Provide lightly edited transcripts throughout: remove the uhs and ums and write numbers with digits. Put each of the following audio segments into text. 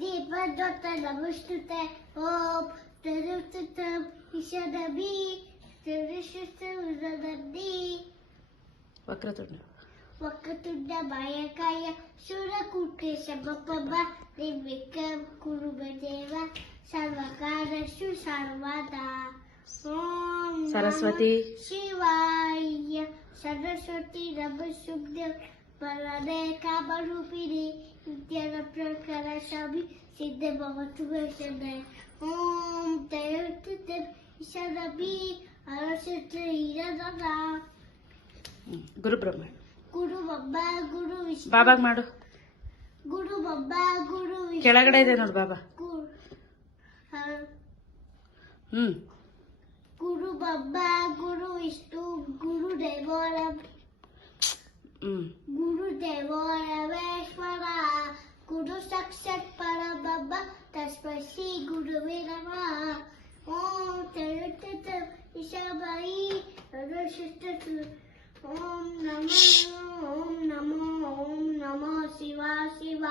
ದೀಪದೊತ್ತಲವಿಷ್ಟುತ್ತೆ ಓಂ ತರುತ್ತಂ ಇಷದಬಿ ತರುಷುಸುರದದ್ದಿ ವಕ್ರತುಂಡ ಬಾಯಕಾಯ ಶೂರಕುಟೇಶ ಬಪ್ಪಬ್ಬ ನಿರ್ವಿಕ್ರಮ ಕುರುಬದೇವ ಸರ್ವಕಾರ್ಯೇಷು ಸರ್ವದಾ ಓಂ ಸರಸ್ವತಿ ಶಿವಾಯ ಸರಸ್ವತಿ ನಮಃಶುಭ್ಯಂ ವರದೆ ಕಾಮರೂಪಿಣಿ ನಿತ್ಯರತ್ನಕರ ಶಮಿ ಸಿದ್ಧ ಭವತು ವೈಷ್ಣವೆ ಓಂ ತೈರುತ್ತಂ ಇಷದಬಿ ಅರಸತ್ರ ಇರದದ ಗುರು ಬ್ರಹ್ಮ ಗುರು ಬಬ್ಬ ಗುರು ವಿಷ್ಣು ಬಾಬಾಗ್ ಮಾಡು ಗುರು ಬಬ್ಬ ಗುರು ವಿಷ್ಣು ಕೆಳಗಡೆ ಇದೆ ನೋಡು ಬಾಬಾ ಗುರು ಬಬ್ಬ ಗುರು ವಿಷ್ಣು ಗುರು ದೇವೋರವೇಶ್ವರ ಗುರು ಸಾಕ್ಷಾತ್ ಪರಬ್ರಹ್ಮ ತಸ್ಮೈ ಶ್ರೀ ಗುರುವೇ ನಮಃ ಓಂ ತರುತ್ತತ ಇಷಾಬಾಯಿ ಅರಶಿಷ್ಟತು ಓಂ ನಮೋ ಶಿವ ಶಿವ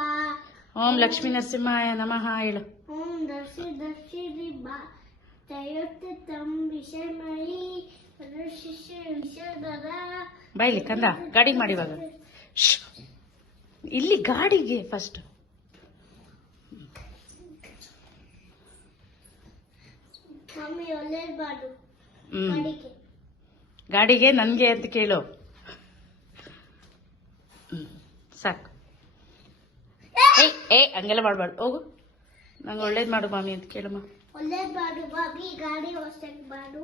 ಓಂ ಲಕ್ಷ್ಮೀ ನರಸಿಂಹಾಯ ನಮಃ ಹೇಳು ಓಂ ದರ್ಶಿ ಬಾ ತರುತ್ತತಂ ವಿಷಮಯಿ ಅರಶಿಷ್ಟ ವಿಷದರ ಬಾಯ್ಲಿ ಕಂದ ಗಾಡಿಗೆ ಮಾಡಿ ಇವಾಗ ಇಲ್ಲಿ ಗಾಡಿಗೆ ಫಸ್ಟ್ ಮಮ್ಮಿ ಒಳ್ಳೇದು ಗಾಡಿಗೆ ನನ್ಗೆ ಅಂತ ಕೇಳು ಸಾಕು ಏ ಹಂಗೆಲ್ಲ ಮಾಡ್ಬಾರ್ದು ಹೋಗು ನಂಗೆ ಒಳ್ಳೇದು ಮಾಡು ಮಾಮಿ ಅಂತ ಕೇಳಮ್ಮ ಒಳ್ಳೇದು ಮಾಡು ಬಾಬಿ ಗಾಡಿ ಹೊಸದು ಮಾಡು